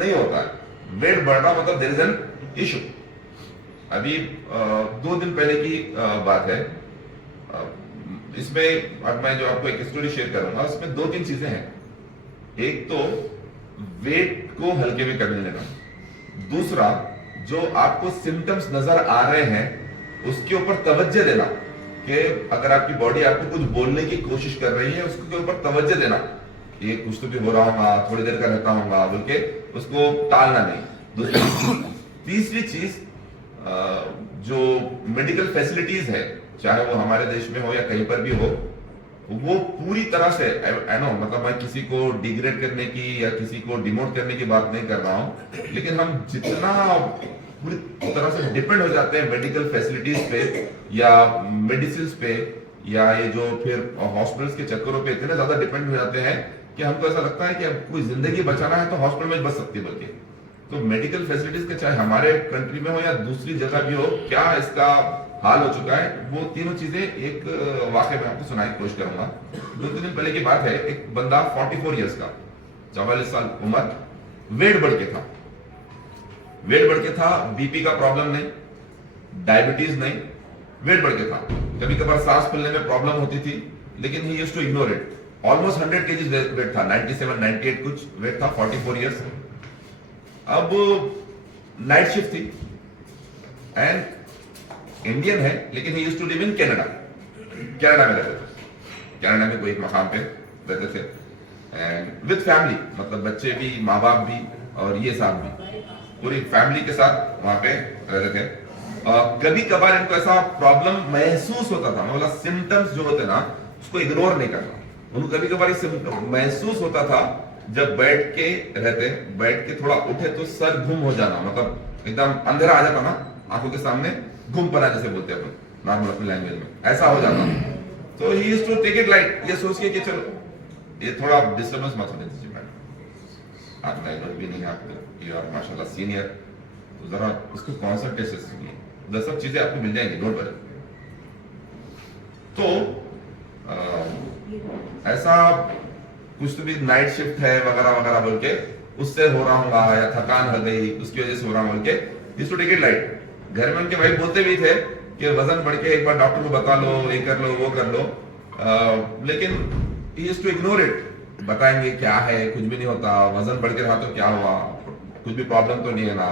नहीं होता है, वेट बढ़ना मतलब देयर इज एन इशू। अभी 2 दिन पहले की बात है, इसमें अब मैं जो आपको एक स्टोरी शेयर करूंगा, उसमें 2-3 चीजें हैं। एक तो वेट को हल्के में करने लेना, दूसरा जो आपको सिम्टम्स नजर आ रहे हैं उसके ऊपर तवज्जो देना, कि अगर आपकी बॉडी आपको कुछ बोलने की कोशिश कर रही है उसके ऊपर तवज्जो देना, ये कुछ तो भी हो रहा होगा, थोड़ी देर का रहता होगा बोल के उसको टालना नहीं। दूसरी तीसरी चीज, जो मेडिकल फैसिलिटीज है, चाहे वो हमारे देश में हो या कहीं पर भी हो, वो पूरी तरह से आई नो, मतलब मैं किसी को डिग्रेड करने की या किसी को डिमोट करने की बात नहीं कर रहा हूं, लेकिन हम जितना पूरी तरह से डिपेंड हो जाते हैं मेडिकल फैसिलिटीज पे या मेडिसिन पे, या ये जो फिर हॉस्पिटल्स के चक्करों पे इतने ज्यादा डिपेंड हो जाते हैं कि हमको ऐसा लगता है कि अब कोई जिंदगी बचाना है तो हॉस्पिटल में बच सकती है। बल्कि तो मेडिकल फैसिलिटीज के चाहे हमारे कंट्री में हो या दूसरी जगह भी हो, क्या इसका हाल हो चुका है। वो तीनों चीजें एक वाकये में आपको सुनाने की कोशिश करूंगा। 2-3 दिन पहले की बात है, एक बंदा 44 इयर्स का, 44 साल उम्र, वेट बढ़ के था, बीपी का प्रॉब्लम नहीं, डायबिटीज नहीं, वेट बढ़ के था। कभी कभार सांस फूलने में प्रॉब्लम होती थी, लेकिन he used to ignore it. Almost 100 KG weight था, 97 98 कुछ वेट था, 44 इयर्स। अब नाइट शिफ्ट थी एंड इंडियन है, लेकिन he used to live in Canada में रहते थे। कनाडा में कोई एक मकाम पे रहते थे एंड विद फैमिली, मतलब बच्चे भी, माँ बाप भी और ये साहब भी, पूरी फैमिली के साथ वहां पे रहते थे। कभी कभार इनको ऐसा प्रॉब्लम महसूस होता था, मतलब सिम्टम्स जो होते ना उसको इग्नोर नहीं करना, उनको कभी कभार महसूस होता था जब बैठ के थोड़ा उठे तो सर घूम हो जाना, मतलब एकदम अंधेरा आ जाता ना आंखों के सामने, घूम पना जैसे बोलते हैं अपन नॉर्मल अपनी लैंग्वेज में, ऐसा हो जाता। तो he used to take it light, ये सोच के कि चलो ये थोड़ा डिस्टर्बेंस मत होने दीजिए मैडम, आपका एनर्जी भी नहीं, आप यू आर माशाल्लाह सीनियर, तो जरा इसको कॉन्संट्रेशन से सुनिए, वो सब चीजें आपको मिल जाएंगी, डोंट वरी। तो ऐसा कुछ तो भी नाइट शिफ्ट है वगैरह वगैरह बोल के उससे हो रहा होगा, या थकान हो गई उसकी वजह से हो रहा बोल के इस टेक इट लाइट। घर में उनके भाई बोलते भी थे कि वजन बढ़ के एक बार डॉक्टर को बता लो, ये कर लो, वो कर लो, लेकिन he used to ignore it. बताएंगे क्या है, कुछ भी नहीं होता, वजन बढ़ के रहा तो क्या हुआ, कुछ भी प्रॉब्लम तो नहीं है ना।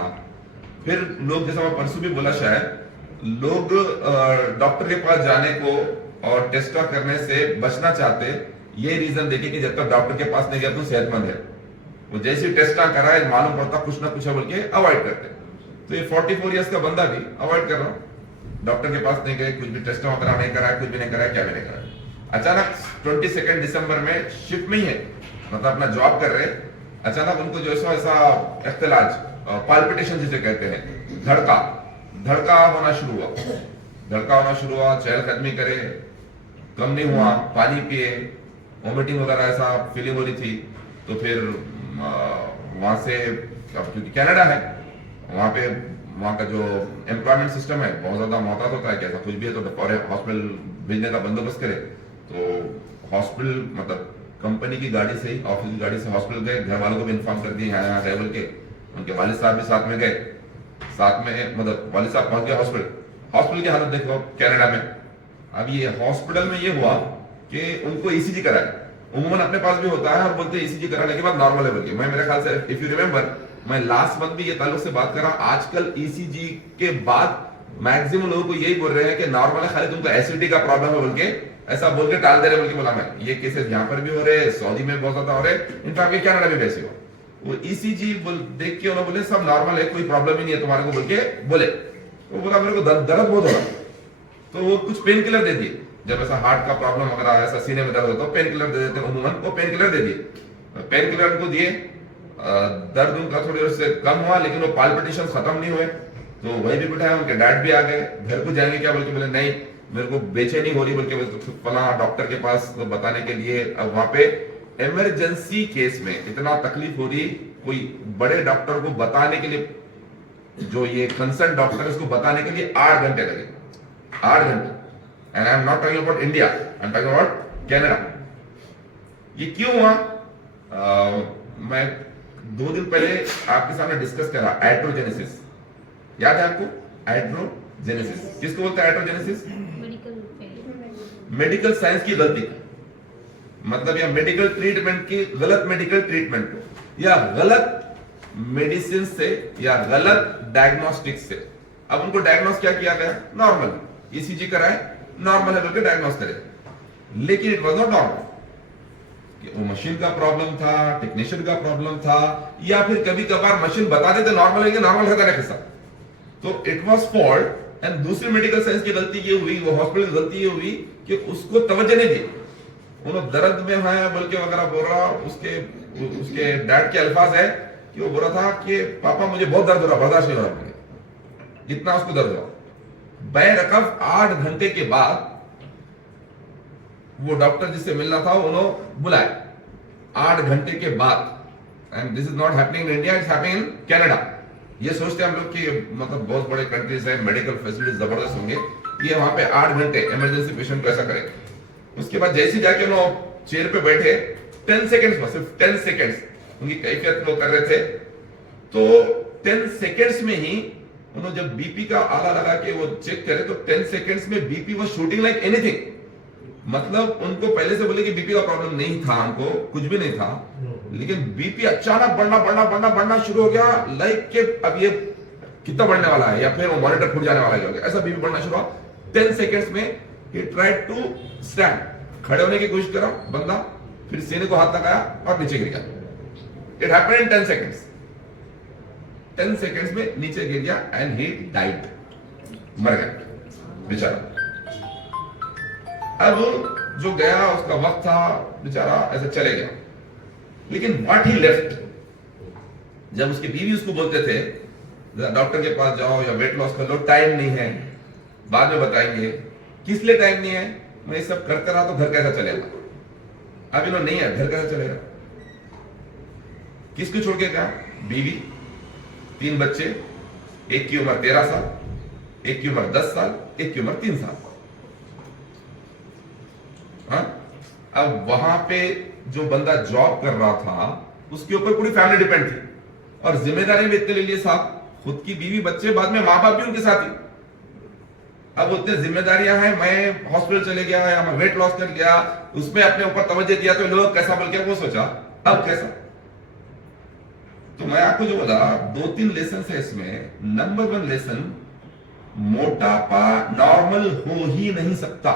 फिर लोग, जैसा मैं परसों भी बोला शायद, लोग डॉक्टर के पास जाने को और टेस्ट करने से बचना चाहते, ये रीजन देके कि जब तक डॉक्टर के पास नहीं गया तो सेहतमंद है, वो जैसे टेस्ट कराए मालूम पड़ता कुछ ना कुछ है बोल के अवॉइड करते। तो ये 44 इयर्स का बंदा भी अवॉइड कर रहा, डॉक्टर के पास नहीं गए, कुछ भी टेस्ट वगैरह नहीं कराया, कुछ भी नहीं कराया, क्या भी नहीं कराया। अचानक 22 दिसंबर में शिफ्ट में ही है, मतलब अपना जॉब कर रहे, अचानक उनको जो ऐसा इख्तिलाज, पाल्पिटेशन जिसे कहते हैं, धड़का होना शुरू हुआ, चहलकदमी करे, कम नहीं हुआ, पानी पिए, वॉमिटिंग वगैरह ऐसा फीलिंग हो रही थी। तो फिर वहां से, क्योंकि कनाडा है, वहां का जो एम्प्लॉयमेंट सिस्टम है बहुत ज्यादा मोहतात होता है, कैसा कुछ भी है तो हॉस्पिटल भेजने का बंदोबस्त करे। तो हॉस्पिटल, मतलब कंपनी की गाड़ी से ही, ऑफिस की गाड़ी से हॉस्पिटल गए, घर वालों को भी इन्फॉर्म कर दिए यहाँ गए बोल के, उनके वालिद साहब भी साथ में गए, साथ में मतलब वालिद साहब पहुंच गए हॉस्पिटल की हालत देखो कनाडा में। अब ये हॉस्पिटल में ये हुआ कि उनको ईसीजी कराया, उम्मन अपने पास भी होता है और बोलते हैं ईसीजी कराने के बाद नॉर्मल है बोल के। मैं, मेरे ख्याल से इफ यू रिमेंबर, मैं लास्ट मंथ भी ये ताल्लुक से बात कर रहा, आजकल ईसीजी के बाद मैक्सिमम लोगों को यही बोल रहे हैं कि नॉर्मल है, खाली तुमको एसिडिटी का प्रॉब्लम है बोल के, ऐसा बोल के टाल दे रहे बोल के बोला मैं। ये केसेस यहाँ पर भी हो रहे, सऊदी में बहुत ज्यादा हो रहे, इनफैक्ट कनाडा में वैसे हो। वो ईसीजी देख के उन्होंने बोले सब नॉर्मल है, कोई प्रॉब्लम ही नहीं है तुम्हारे को बोल के बोले। वो बोला मेरे को दर्द बहुत हो रहा, तो वो कुछ पेन किलर दे दिए। जब ऐसा हार्ट का प्रॉब्लम वगैरह, ऐसा सीने में दर्द होता है, पेन किलर दे देते हैं उन्होंने, वो पेन किलर दे दिए। पेन किलर उनको दिए, दर्द उनका थोड़ी देर से कम हुआ, लेकिन वो पाल्पिटेशन खत्म नहीं हुए। तो वही भी बिठाया, उनके डैड भी आ गए, घर को जाएंगे क्या बोल के बोले नहीं मेरे को बेचैनी हो रही बोल के, फला डॉक्टर के पास बताने के लिए। अब वहां पे इमरजेंसी केस में इतना तकलीफ हो रही, कोई बड़े डॉक्टर को बताने के लिए, जो ये कंसर्न डॉक्टर है उसको बताने के लिए 8 घंटे लगे, 8 घंटे। And I am not talking about India, I am talking about Canada. ये क्यों हुआ? मैं 2 दिन पहले आपके सामने डिस्कस करा एट्रोजेनेसिस, याद है आपको? एट्रोजेनेसिस किसको बोलते हैं? एट्रोजेनेसिस मेडिकल साइंस की गलती, मतलब या मेडिकल ट्रीटमेंट की गलत मेडिकल ट्रीटमेंट को, या गलत मेडिसिन से, या गलत डायग्नोस्टिक से। अब उनको डायग्नोस क्या किया गया? नॉर्मल, ईसीजी कराए, नॉर्मल है बोलकर डायग्नोस करे, लेकिन इट वाज नॉट नॉर्मल। वो मशीन का प्रॉब्लम था, टेक्नीशियन का प्रॉब्लम था, या फिर कभी कभार मशीन बता देते नॉर्मल है कि नॉर्मल है किस्सा, तो इट वाज फॉल्ट। एंड दूसरी मेडिकल साइंस की गलती ये हुई, वो हॉस्पिटल की गलती ये हुई कि उसको तवज्जो नहीं दी। उन्होंने दर्द में है बोल के वगैरह बोल रहा, उसके डैड के अल्फाज है कि वो बोल रहा था कि पापा मुझे बहुत दर्द हो रहा, बर्दाश्त नहीं हो रहा, इतना उसको दर्द हुआ। बैरकफ 8 घंटे के बाद वो डॉक्टर जिससे मिलना था उन्होंने बुलाया, 8 घंटे के बाद। And this is not happening in India, it's happening in Canada. ये सोचते हैं हम लोग कि मतलब बहुत बड़े कंट्रीज है, मेडिकल फैसिलिटीज जबरदस्त होंगे, ये वहां पे 8 घंटे इमरजेंसी पेशेंट को ऐसा करेंगे। उसके बाद जैसे जाके उन्होंने चेयर पे बैठे, 10 सेकेंड्स में, सिर्फ 10 सेकेंड्स उनकी कैफियत लोग कर रहे थे, तो 10 सेकेंड्स में ही उन्होंने जब बीपी का आला लगा के वो चेक करे तो 10 सेकेंड्स में BP was shooting like anything. मतलब उनको पहले से बोले कि बीपी का प्रॉब्लम नहीं था, उनको कुछ भी नहीं था, लेकिन बीपी अचानक बढ़ना शुरू हो गया, लाइक के अब ये कितना बढ़ने वाला है, या फिर वो मॉनिटर फूट जाने वाला है, ऐसा बीपी बढ़ना शुरू हुआ। 10 सेकेंड्स में he tried to stand, खड़े होने की कोशिश करा बंदा, फिर सीने को हाथ लगाया और नीचे गिर गया। It happened in 10 seconds. 10 seconds में नीचे गिर गया and he died, मर गया बेचारा। अब जो गया उसका वक्त था, बेचारा ऐसे चले गया, लेकिन what he left, जब उसकी बीवी उसको बोलते थे डॉक्टर के पास जाओ या वेट लॉस कर लो, टाइम नहीं है, बाद में बताएंगे। किस लिए टाइम नहीं है? मैं ये सब करते रहा तो घर कैसा चलेगा? अब इन्होंने नहीं है, घर कैसा चलेगा? किसको छोड़ के गया? बीवी, 3 बच्चे, एक की उम्र 13 साल, एक की उम्र 10 साल, एक की उम्र 3 साल। हाँ? अब वहां पे जो बंदा जॉब कर रहा था उसके ऊपर पूरी फैमिली डिपेंड थी, और जिम्मेदारी भी इतने ले लिए साथ, खुद की बीवी बच्चे, बाद में माँ बाप भी उनके साथ ही। अब उतने जिम्मेदारियां हैं, मैं हॉस्पिटल चले गया या मैं वेट लॉस कर लिया, उसमें अपने ऊपर तवज्जो दिया तो लोग कैसा बोल के वो सोचा, अब कैसा? तो मैं आपको जो बोला 2-3 लेसन है इसमें। नंबर 1 लेसन, मोटापा नॉर्मल हो ही नहीं सकता।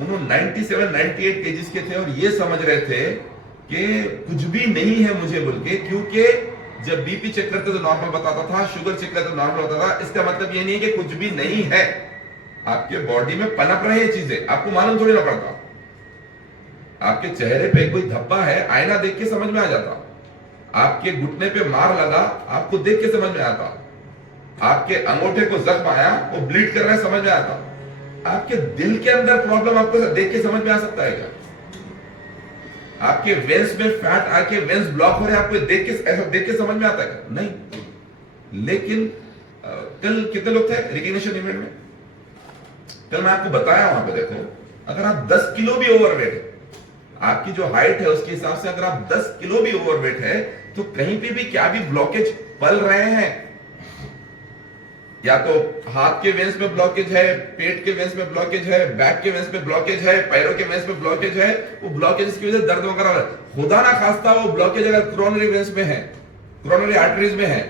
उन्होंने 97-98 केजीज के थे और ये समझ रहे थे कि कुछ भी नहीं है मुझे बोल के, क्योंकि जब बीपी चेक करते तो नॉर्मल बताता था, शुगर चेक करते तो नॉर्मल बताता था। इसका मतलब ये नहीं है कि कुछ भी नहीं है, आपके बॉडी में पनप रहे हैं चीजें, आपको मालूम थोड़ी ना पड़ता। आपके चेहरे पे कोई धब्बा है, आईना देख के समझ में आ जाता। आपके घुटने पे मार लगा, आपको देख के समझ में आता। आपके अंगूठे को जख्म आया, वो ब्लीड कर रहा है, समझ में आता। आपके दिल के अंदर प्रॉब्लम आपको देख के समझ में आ सकता है क्या? आपके वेंस में फैट आके वेंस ब्लॉक हो रहे हैं, आपको देख के ऐसा देख के समझ में आता है? नहीं। लेकिन कल कितने लोग थे रिकग्निशन इवेंट में? कल मैं आपको बताया वहां पे, देखो अगर आप 10 किलो भी ओवरवेट, आपकी जो हाइट है उसके हिसाब से अगर आप 10 किलो भी ओवरवेट है तो कहीं पे भी क्या भी ब्लॉकेज पल रहे हैं, या तो हाथ के वेंस में ब्लॉकेज है, पेट के वेंस में ब्लॉकेज है, बैक के वेंस में ब्लॉकेज है, पैरों के वेंस में ब्लॉकेज है, वो ब्लॉकेज की वजह से दर्द वगैरह, खुदा ना खास्ता वो ब्लॉकेज अगर क्रोनरी वेंस में है, क्रोनरी आर्टरीज में है,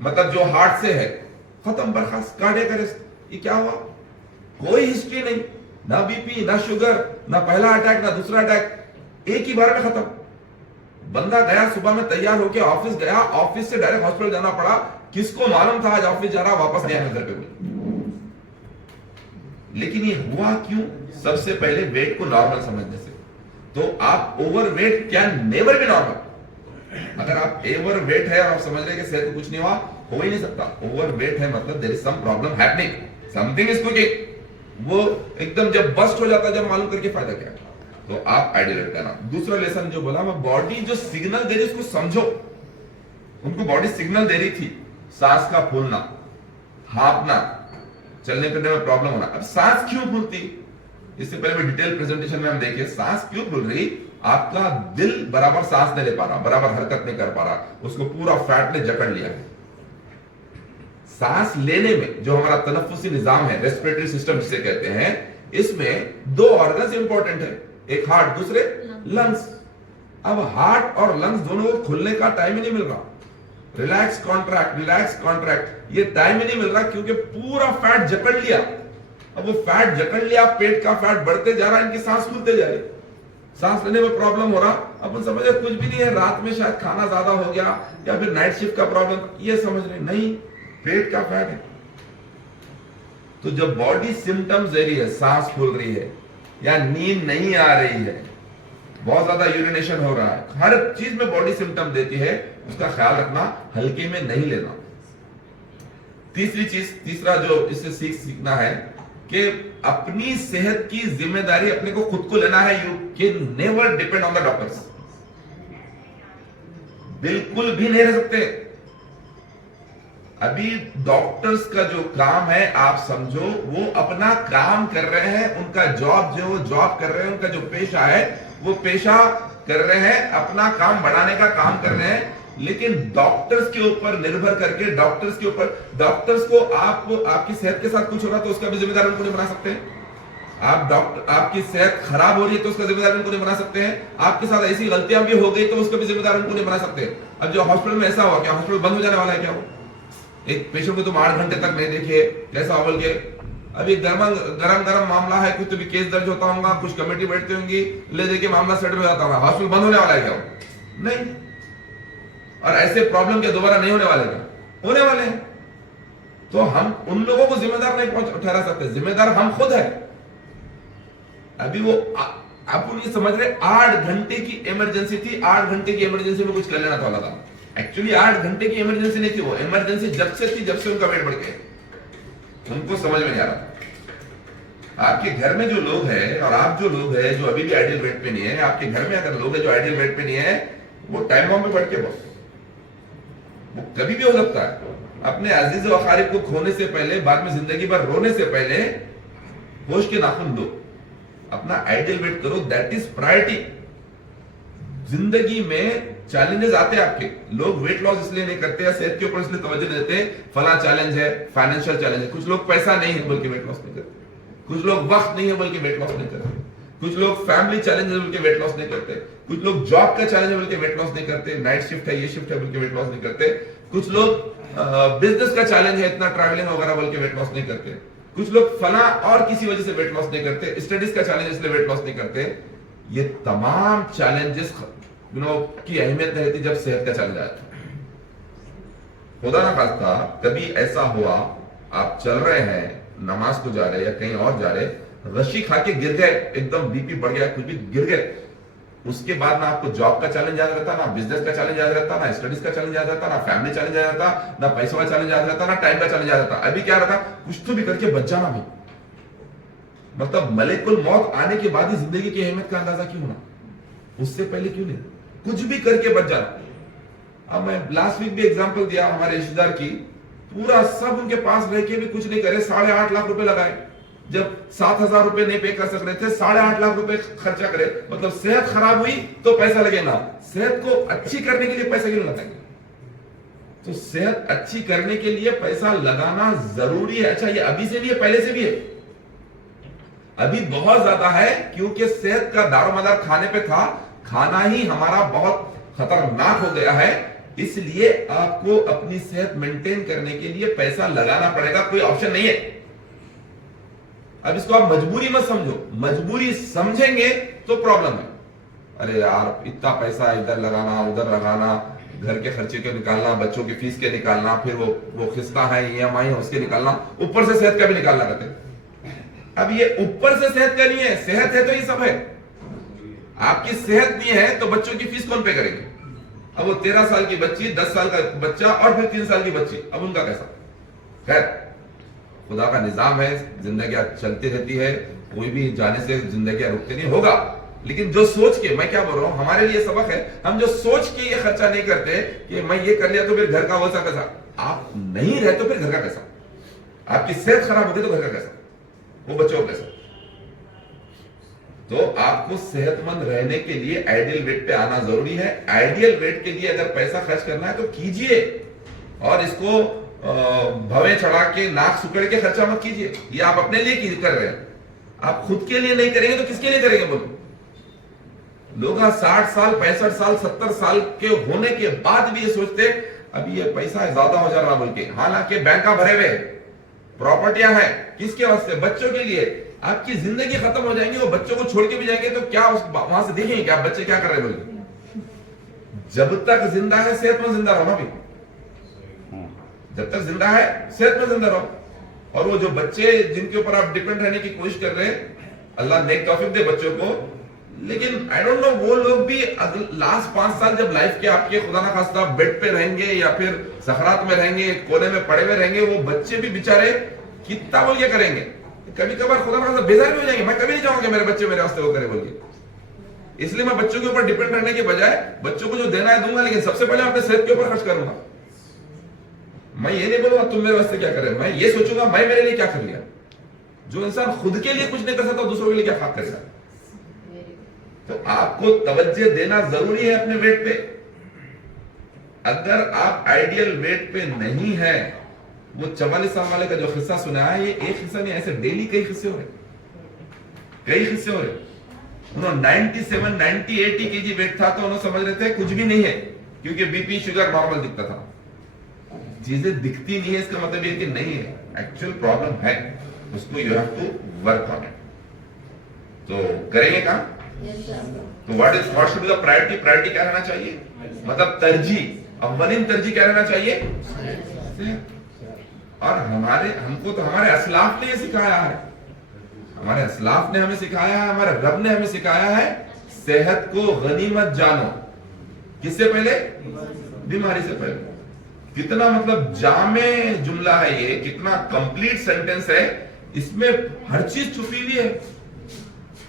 मतलब जो हार्ट से है, खत्म, बर्खास्त, कार्डियक अरेस्ट। ये क्या हुआ? कोई हिस्ट्री नहीं, ना बीपी, ना शुगर, ना पहला अटैक, ना दूसरा अटैक, एक ही बार में खत्म। बंदा गया सुबह में तैयार होकर ऑफिस गया, ऑफिस से डायरेक्ट हॉस्पिटल जाना पड़ा। किसको मालूम था आज ऑफिस जा रहा, वापस गया घर पे। लेकिन ये हुआ क्यों? सबसे पहले वेट को नॉर्मल समझने से। तो आप overweight can never be normal. अगर आप ओवर वेट है और आप समझ रहे कि सेहत को कुछ नहीं हुआ, हो ही नहीं सकता। ओवर वेट है मतलब there is some problem happening, something is cooking. वो एकदम जब बस्ट हो जाता है, जब मालूम करके फायदा क्या है? तो आप आइडियल करना। दूसरा लेसन जो बोला मैं, बॉडी जो सिग्नल दे रही उसको समझो। उनको बॉडी सिग्नल दे रही थी, सांस का फूलना, हाँफना, चलने फिरने में प्रॉब्लम होना। अब सांस क्यों फूलती? इससे पहले भी डिटेल प्रेजेंटेशन में हम देखे सांस क्यों फूल रही। आपका दिल बराबर सांस नहीं ले पा रहा, बराबर हरकत नहीं कर पा रहा, उसको पूरा फैट ने जकड़ लिया है। सांस लेने में जो हमारा तनफ्फुसी निजाम है, रेस्पिरेटरी सिस्टम जिसे कहते हैं, इसमें दो ऑर्गन्स इंपॉर्टेंट है, एक हार्ट, दूसरे लंग्स। अब हार्ट और लंग्स दोनों को खुलने का टाइम ही नहीं मिल रहा, रिलैक्स कॉन्ट्रैक्ट, ये टाइम ही नहीं मिल रहा क्योंकि पूरा फैट जकड़ लिया। अब वो फैट जकड़ लिया, पेट का फैट बढ़ते जा रहा है, इनकी सांस फूलते जा रही, सांस लेने में प्रॉब्लम हो रहा। अपन समझ रहे कुछ भी नहीं है, रात में शायद खाना ज्यादा हो गया या फिर नाइट शिफ्ट का प्रॉब्लम, ये समझ रहे नहीं, पेट का फैट है। तो जब बॉडी सिम्टम्स दे रही है, सांस फूल रही है या नींद नहीं आ रही है, बहुत ज्यादा यूरिनेशन हो रहा है, हर चीज में बॉडी सिम्टम देती है, उसका ख्याल रखना, हल्के में नहीं लेना। तीसरा जो इससे सीखना है कि अपनी सेहत की जिम्मेदारी अपने को खुद को लेना है। You can never depend on the doctors, बिल्कुल भी नहीं रह सकते। अभी डॉक्टर्स का जो काम है, आप समझो वो अपना काम कर रहे हैं, उनका जॉब जो जॉब कर रहे हैं, उनका जो पेशा है वो पेशा कर रहे हैं, अपना काम बढ़ाने का काम कर रहे हैं। लेकिन डॉक्टर्स के ऊपर निर्भर करके, डॉक्टर्स को आपकी सेहत के साथ कुछ हो रहा तो उसका भी जिम्मेदार उनको नहीं बना सकते। आपकी सेहत खराब हो रही है तो उसका जिम्मेदार उनको नहीं बना सकते हैं। आपके साथ ऐसी गलतियां भी हो गई तो उसका भी जिम्मेदार उनको नहीं बना सकते। अब जो हॉस्पिटल में ऐसा हुआ, क्या हॉस्पिटल बंद हो जाने वाला है क्या? वो एक पेशेंट को तुम 8 घंटे तक नहीं देखे, कैसा बोल के, अभी गरम मामला है, कुछ तो भी केस दर्ज होता होगा, कुछ कमेटी बैठती होंगी, ले देके मामला सेटल हो जाता होगा, हॉस्पिटल बंद होने वाला है क्या? नहीं। और ऐसे प्रॉब्लम के दोबारा नहीं होने वाले क्या? होने वाले हैं। तो हम उन लोगों को जिम्मेदार नहीं ठहरा सकते, जिम्मेदार हम खुद है। अभी वो आप ये समझ रहे 8 घंटे की इमरजेंसी थी, 8 घंटे की इमरजेंसी में कुछ कर लेना वाला था। एक्चुअली 8 घंटे की इमरजेंसी नहीं थी, वो इमरजेंसी जब से थी जब से उनका वेट बढ़ गया, उनको समझ में नहीं आ रहा। आपके घर में जो लोग हैं और आप जो लोग हैं जो अभी भी आइडियल वेट पे नहीं है, आपके घर में अगर लोग हैं जो आइडियल वेट पे नहीं है, वो टाइम बॉम्ब में बढ़ के बस वो कभी भी हो सकता है। अपने अजीज व अकारिब को खोने से पहले, बाद में जिंदगी भर रोने से पहले होश के नाखून दो, अपना आइडियल वेट करो, दैट इज प्रायोरिटी। जिंदगी में चैलेंजेस आते हैं आपके, लोग वेट लॉस इसलिए नहीं करते या सेहत के ऊपर इसलिए तवज्जो नहीं देते, फला चैलेंज है, फाइनेंशियल चैलेंज है, कुछ लोग पैसा नहीं है बल्कि वेट लॉस नहीं करते, कुछ लोग वक्त नहीं है बल्कि वेट लॉस नहीं करते, कुछ लोग फैमिली चैलेंज है बल्कि वेट लॉस नहीं करते, कुछ लोग जॉब का चैलेंज है बल्कि वेट लॉस नहीं करते, नाइट शिफ्ट है, ये शिफ्ट है बल्कि वेट लॉस नहीं करते, कुछ लोग बिजनेस का चैलेंज है, इतना ट्रैवलिंग वगैरह बल्कि वेट लॉस नहीं करते, कुछ लोग फला और किसी वजह से वेट लॉस नहीं करते, स्टडीज का चैलेंज इसलिए वेट लॉस नहीं करते। ये तमाम चैलेंजेस की अहमियत नहीं रहती जब सेहत का चैलेंज आया। खुदा ना खास्ता कभी ऐसा हुआ, आप चल रहे हैं, नमाज को जा रहे या कहीं और जा रहे, रशी खा के गिर गए, एकदम बीपी बढ़ गया, कुछ भी गिर गए, उसके बाद ना आपको जॉब का चैलेंज याद रहता, ना बिजनेस का चैलेंज याद रहता, ना स्टडीज का चैलेंज याद रहता, ना फैमिली चैलेंज याद रहता, ना पैसों का चैलेंज याद रहता, ना टाइम का चैलेंज याद रहता। अभी क्या रहता, कुछ तो भी करके बच जाना भाई। मतलब मलिकुल मौत आने के बाद ही जिंदगी की अहमियत का अंदाजा क्यों होना, उससे पहले क्यों नहीं, कुछ भी करके बच जाना। अब मैं लास्ट वीक भी एग्जांपल दिया हमारे रिश्तेदार की, पूरा सब उनके पास रह के भी कुछ नहीं करे, 8.5 लाख रुपए लगाए, जब 7,000 रुपए नहीं पे कर सक रहे थे, 8.5 लाख रुपए खर्चा करे। मतलब सेहत खराब हुई तो पैसा लगेगा, सेहत को अच्छी करने के लिए पैसा क्यों लगाएंगे? तो सेहत अच्छी करने के लिए पैसा लगाना जरूरी है। अच्छा, ये अभी से भी है, पहले से भी है, अभी बहुत ज्यादा है, क्योंकि सेहत का दारोमदार खाने पे था, खाना ही हमारा बहुत खतरनाक हो गया है, इसलिए आपको अपनी सेहत मेंटेन करने के लिए पैसा लगाना पड़ेगा, कोई ऑप्शन नहीं है। अब इसको आप मजबूरी मत समझो, मजबूरी समझेंगे तो प्रॉब्लम है। अरे यार, इतना पैसा इधर लगाना उधर लगाना, घर के खर्चे के निकालना, बच्चों की फीस के निकालना, फिर वो किस्ता है, EMI है, उसके निकालना, ऊपर से सेहत का भी निकालना कहते। अब ये ऊपर से सेहत का नहीं है, सेहत है तो ये सब है। आपकी सेहत नहीं है तो बच्चों की फीस कौन पे करेंगे? अब वो 13 साल की बच्ची, 10 साल का बच्चा और फिर 3 साल की बच्ची, अब उनका कैसा? खैर, खुदा का निजाम है, जिंदगी चलती रहती है, कोई भी जाने से जिंदगी रुकती नहीं होगा। लेकिन जो सोच के, मैं क्या बोल रहा हूं, हमारे लिए सबक है, हम जो सोच के ये खर्चा नहीं करते कि मैं ये कर लिया तो फिर घर का वैसा कैसा, आप नहीं रहे तो फिर घर का कैसा, आपकी सेहत खराब होगी तो घर का कैसा, वो बच्चों का कैसा। तो आपको सेहतमंद रहने के लिए आइडियल वेट पे आना जरूरी है। आइडियल वेट के लिए अगर पैसा खर्च करना है तो कीजिए, और इसको भवें चढ़ा के नाक सुकड़ के खर्चा मत कीजिए। ये आप अपने लिए कर रहे हैं, आप खुद के लिए नहीं करेंगे तो किसके लिए करेंगे बोलो। लोग 60 साल 65 साल 70 साल के होने के बाद भी ये सोचते अभी ये पैसा ज्यादा हो जा रहा बोल के, हालांकि बैंक का भरे हुए प्रॉपर्टियां हैं, किसके वास्ते? बच्चों के लिए। आपकी जिंदगी खत्म हो जाएंगी, वो बच्चों को छोड़ के भी जाएंगे तो क्या वहां से देखेंगे क्या बच्चे क्या कर रहे हैं बोल के। जब तक जिंदा है सेहतमंद जिंदा रहो ना भी, जब तक जिंदा है सेहतमंद जिंदा रहो। और वो जो बच्चे जिनके ऊपर आप डिपेंड रहने की कोशिश कर रहे हैं, अल्लाह नेक तौफीक दे बच्चों को, लेकिन आई डोंट नो वो लोग भी लास्ट 5 साल जब लाइफ के आपके खुदा ना खास्ता बेड पे रहेंगे या फिर सखरात में रहेंगे, कोने में पड़े हुए रहेंगे, वो बच्चे भी बेचारे कितना बोल के करेंगे। कभी कभार खुदा ना खास्ता बेजार भी हो जाएंगे। मैं कभी नहीं चाहूंगा मेरे बच्चे मेरे वास्ते वो करे बोल के। इसलिए मैं बच्चों के ऊपर डिपेंड रहने के बजाय बच्चों को जो देना है दूंगा, लेकिन सबसे पहले अपने सेहत के ऊपर खर्च करूंगा। मैं ये नहीं बोलूंगा तुम मेरे वास्ते क्या करें, मैं ये सोचूंगा मैं मेरे लिए क्या कर लिया। जो इंसान खुद के लिए कुछ नहीं कर सकता दूसरों के लिए क्या खाक करेगा। तो आपको तवज्जो देना जरूरी है अपने वेट पे। अगर आप आइडियल वेट पे नहीं है, वो 44 साल वाले का जो किस्सा सुना है, ये एक किस्सा नहीं, ऐसे डेली कई किस्से हो रहे, कई किस्से हो रहे। उन्होंने 97 90 80 केजी वेट था तो उन्होंने समझ रहे थे कुछ भी नहीं है, क्योंकि बीपी शुगर नॉर्मल दिखता था। चीजें दिखती नहीं है इसका मतलब ये कि नहीं है, एक्चुअल प्रॉब्लम है, उसको you have to work on it. तो करेंगे काम। तो what should be the priority? Priority क्या रहना चाहिए, मतलब तरजीह, अव्वलीन तरजीह क्या रहना चाहिए। और हमको तो हमारे असलाफ ने ये सिखाया है, हमारे असलाफ ने हमें सिखाया है, हमारे रब ने हमें सिखाया है, सेहत को गनीमत जानो। किससे पहले? बीमारी से पहले। कितना मतलब जामे जुमला है ये, कितना कंप्लीट सेंटेंस है, इसमें हर चीज छुपी हुई है।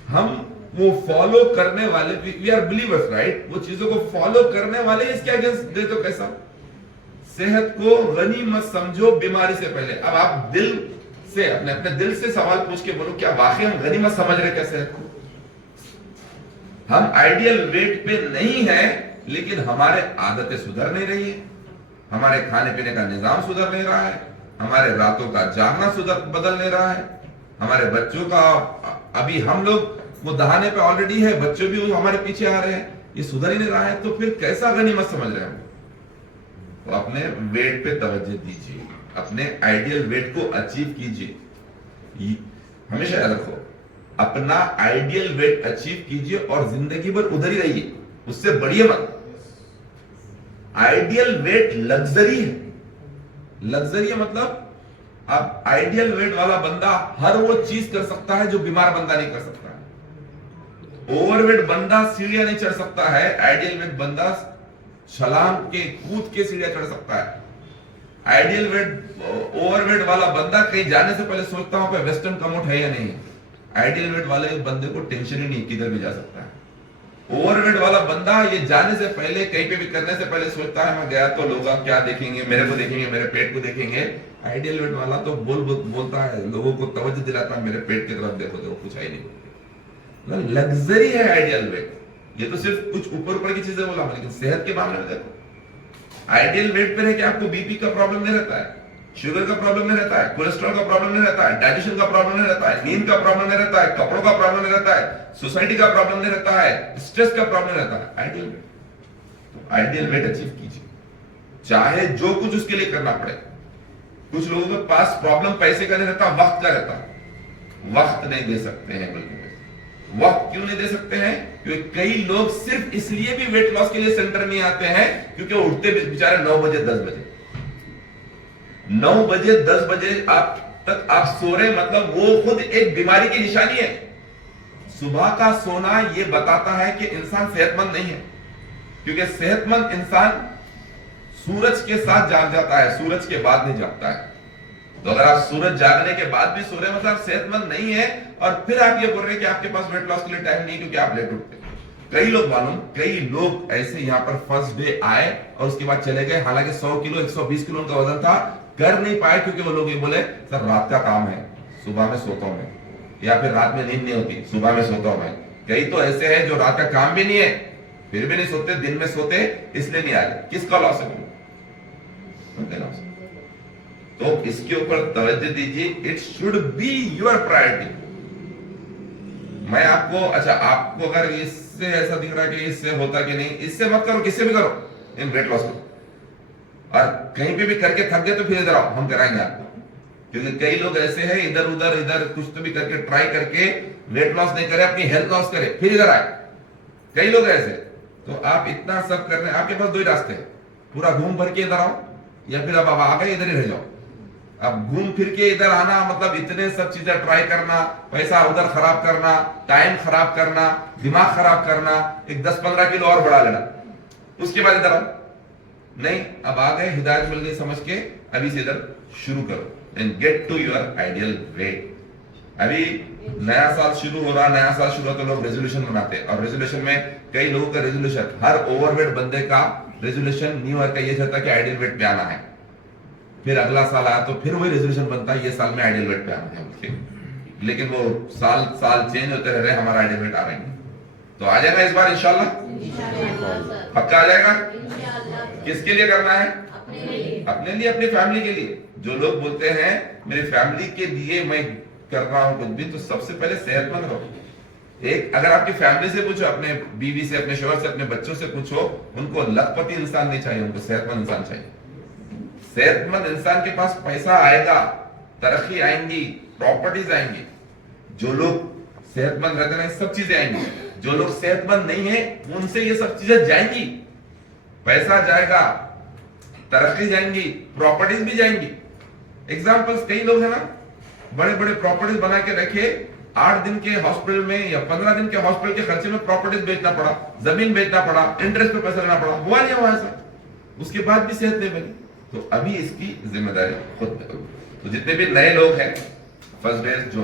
हम वो फॉलो करने वाले, वी आर बिलीवर्स राइट, वो चीजों को फॉलो करने वाले इसके अगेंस्ट दे तो कैसा। सेहत को गनीमत समझो बीमारी से पहले। अब आप दिल से अपने दिल से सवाल पूछ के बोलो, क्या वाकई हम गनीमत समझ रहे क्या सेहत को? हम आइडियल वेट पे नहीं है, लेकिन हमारे आदतें सुधर नहीं रही है, हमारे खाने पीने का निजाम सुधर नहीं रहा है, हमारे रातों का जागना बदल नहीं रहा है, हमारे बच्चों का, अभी हम लोग वो दहाने पे ऑलरेडी है, बच्चे भी हमारे पीछे आ रहे हैं, ये सुधर ही नहीं रहा है, तो फिर कैसा गनीमत समझ रहे हैं? तो अपने वेट पे तवज्जो दीजिए, अपने आइडियल वेट को अचीव कीजिए। हमेशा याद रखो, अपना आइडियल वेट अचीव कीजिए और जिंदगी भर उधर ही रहिए, उससे बढ़िए मत। आइडियल वेट लग्जरी है, लग्जरी मतलब अब आइडियल वेट वाला बंदा हर वो चीज कर सकता है जो बीमार बंदा नहीं कर सकता है। ओवरवेट बंदा सीढ़ियां नहीं चढ़ सकता है, आइडियल वेट बंदा छलांग के कूद के सीढ़ियां चढ़ सकता है। आइडियल वेट ओवरवेट वाला बंदा कहीं जाने से पहले सोचता हूं पे वेस्टर्न कमोड है या नहीं। आइडियल वेट वाले बंदे को टेंशन ही नहीं, किधर भी जा सकता है। ओवरवेट वाला बंदा ये जाने से पहले, कहीं पे भी करने से पहले सोचता है मैं गया तो लोग क्या देखेंगे, मेरे को देखेंगे, मेरे पेट को देखेंगे। आइडियल वेट वाला तो बोलता है, लोगों को तवज्जो दिलाता है, मेरे पेट की तरफ देखो, देखो कुछ है ही नहीं। लग्जरी है आइडियल वेट। ये तो सिर्फ कुछ ऊपर ऊपर की चीजें बोला, लेकिन सेहत के मामले में देखो, आइडियल वेट पे रह के आपको बीपी का प्रॉब्लम नहीं रहता है, शुगर का प्रॉब्लम नहीं रहता है, कोलेस्ट्रॉल का प्रॉब्लम नहीं रहता है, डाइजेशन का प्रॉब्लम नहीं रहता है, नींद का प्रॉब्लम नहीं रहता है, कपड़ों का प्रॉब्लम नहीं रहता है, सोसाइटी का प्रॉब्लम नहीं रहता है, स्ट्रेस का प्रॉब्लम रहता है। Ideal weight, ideal weight achieve कीजिए, चाहे जो कुछ उसके लिए करना पड़े। कुछ लोगों के पास प्रॉब्लम पैसे का नहीं रहता, वक्त का रहता, वक्त नहीं दे सकते हैं। बल्कि वक्त क्यों नहीं दे सकते हैं? क्योंकि कई लोग सिर्फ इसलिए भी वेट लॉस के लिए सेंटर नहीं आते हैं क्योंकि उठते बेचारे 9 बजे 10 बजे, 9 बजे 10 बजे तक आप सो रहे, मतलब वो खुद एक बीमारी की निशानी है। सुबह का सोना ये बताता है कि इंसान सेहतमंद नहीं है, क्योंकि सेहतमंद इंसान सूरज के साथ जाग जाता है, सूरज के बाद नहीं जागता है। तो अगर आप सूरज जागने के बाद भी सो रहे हैं, मतलब आप सेहतमंद नहीं है। और फिर आप ये बोल रहे हैं कि आपके पास वेट लॉस के लिए टाइम नहीं क्योंकि आप लेट उठते। कई लोग ऐसे यहाँ पर फर्स्ट डे आए और उसके बाद चले गए, हालांकि 100 किलो 120 किलो उनका वजन था, कर नहीं पाए क्योंकि वो लोग ये बोले सर रात का काम है, सुबह में सोता हूं मैं, या फिर रात में नींद नहीं होती, सुबह में सोता हूं मैं, कई तो ऐसे हैं जो रात का काम भी नहीं है, फिर भी नहीं सोते, दिन में सोते इसलिए नहीं आ रहे। किसका लॉस है? तो इसके ऊपर तवज्जो दीजिए, it should be your priority. मैं आपको, अच्छा आपको अगर इससे ऐसा दिख रहा है कि इससे होता कि नहीं, इससे मत करो, किससे भी करो इन वेट लॉस को, और कहीं पे भी करके थक गए तो फिर इधर आओ, हम कराएंगे आपको। क्योंकि कई लोग ऐसे हैं इधर उधर इधर कुछ तो भी करके ट्राई करके वेट लॉस नहीं करे, अपनी हेल्थ लॉस करे, फिर इधर आए। कई लोग ऐसे। तो आप इतना सब कर रहे हैं, आपके पास दो ही रास्ते हैं, पूरा घूम भर के इधर आओ, या फिर अब आ गए इधर ही रह जाओ। अब घूम फिर के इधर आना मतलब इतने सब चीजें ट्राई करना, पैसा उधर खराब करना, टाइम खराब करना, दिमाग खराब करना, एक 10-15 किलो और बढ़ा लेना, उसके बाद इधर आओ। नहीं, अब आ गए, हिदायत मिल गई समझ के, अभी से इधर शुरू करो and get to your ideal weight. अभी नया साल शुरू हो रहा, नया साल शुरू हो तो लोग रेजोल्यूशन बनाते हैं, और रेजोल्यूशन में कई लोगों का रेजोल्यूशन, हर ओवरवेट बंदे का रेजोल्यूशन न्यू ईयर का ये रहता है कि आइडियल वेट पे आना है। फिर अगला साल आया तो फिर वही रेजोल्यूशन बनता है, ये साल में आइडियल वेट पे आना है। लेकिन वो साल चेंज होते रह रहे, हमारा आइडियल वेट आ रहे हैं। तो आ जाएगा इस बार इंशाल्लाह, पक्का आ जाएगा। किसके लिए करना है? अपने लिए, अपनी फैमिली के लिए। जो लोग बोलते हैं मेरी फैमिली के लिए मैं कर रहा हूं कुछ भी, तो सबसे पहले सेहतमंद रहो। एक अगर आपकी फैमिली से पूछो, अपने बीवी से, अपने शोहर से, अपने बच्चों से पूछो, उनको लखपति इंसान नहीं चाहिए, उनको सेहतमंद इंसान चाहिए। सेहतमंद इंसान के पास पैसा आएगा, तरक्की आएंगी, प्रॉपर्टीज आएंगी। जो लोग सेहतमंद रहते हैं सब चीजें आएंगी। जो लोग सेहतमंद नहीं है उनसे ये सब चीजें जाएंगी, पैसा जाएगा, तरक्की जाएंगी, प्रॉपर्टीज भी जाएंगी। एग्जाम्पल्स कई लोग हैं ना, बड़े बड़े प्रॉपर्टीज बना के रखे, 8 दिन के हॉस्पिटल में या 15 दिन के हॉस्पिटल के खर्चे में प्रॉपर्टीज बेचना पड़ा, जमीन बेचना पड़ा, इंटरेस्ट पे पैसा लेना पड़ा, हुआ नहीं हुआ ऐसा, उसके बाद भी सेहत नहीं बनी। तो अभी इसकी जिम्मेदारी खुद। तो जितने भी नए लोग हैं फर्स्ट डे जो